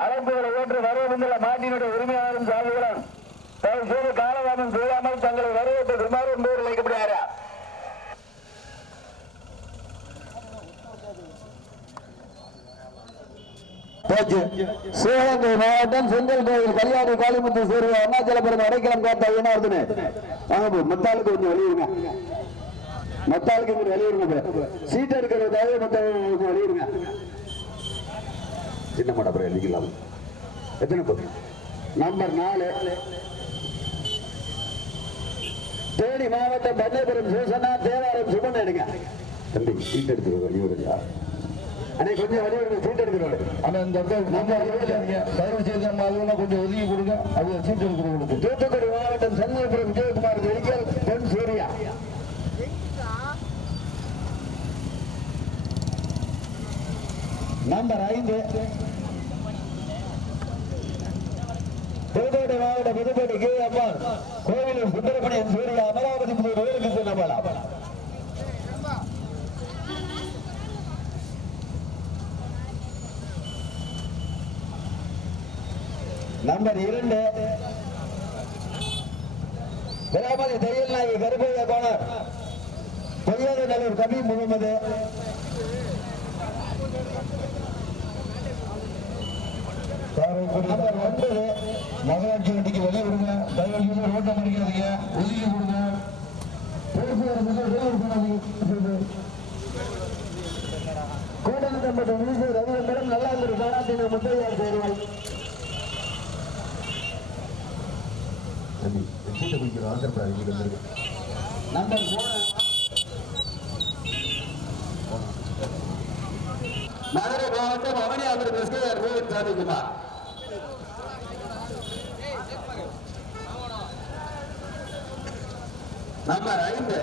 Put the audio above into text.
அழைப்புகளை ஏற்று வரவேண்டுள்ள மாட்டினுடைய உரிமையாளரும் சார்புகளும் தயவு செய்து காலதாமம் செய்யாமல் தங்களை வரவேற்று சுமார் என்பவர் அழைக்கப்படுகிறாரா சிவகங்கை மாவட்டம் செங்கல் கோயில் கல்யாணி காளிமுத்து சேர்வு அருணாச்சலபுரம் அடைக்கலம் காத்த ஐயனார்துன்னு வாங்க போ, மத்தாளுக்கு கொஞ்சம் வெளியிருங்க மத்தாளுக்கு கொஞ்சம் வெளியிருங்க சீட் எடுக்கிறதாவே மத்த கொஞ்சம் வெளியிருங்க சின்ன மாட அப்புறம் எழுதிக்கலாம் எத்தனை பேர்? நம்பர் நாலு. தேனி மாவட்டம் பண்ணைபுரம் சிவசனா தேவாரம் சுமன் எடுங்க. தம்பி சீட் எடுத்துக்கோ வெளியூருங்க அண்ணே கொஞ்சம் வெளியூருங்க சீட் எடுக்கிறோம் ஆனா இந்த நம்ம தயவு செய்து நம்ம அதெல்லாம் கொஞ்சம் ஒதுக்கி கொடுங்க. அது சீட்டு கொடுக்க தூத்துக்குடி மாவட்டம் சண்முகபுரம் நம்பர் ஐந்து. புதுக்கோட்டை மாவட்ட புதுக்கோட்டை கே. அம்மாள் கோவிலூர் சுந்தரமணியன் சூரிய அமராவதி புதூர் வேலுக்கு சொன்னபாலா நம்பர் இரண்டு. விராமதி தையல் நாயகி கருப்பையா கோணர் பொய்யாத நல்லூர் கபி முகமது. அவர் வந்து மகராட்சி வண்டிக்கு வெளியே விடுங்க தயவு செய்து ரோட்டை மறிக்காதீங்க ஒதுக்கி கொடுங்க போக்குவரத்து பண்ணாதீங்க நல்லா இருந்து பாராட்டின முத்தையார் நம்பர் மதுரை மாவட்டம் அவனியாபுரம் எஸ்கேஆர் நம்பர் ஐந்து.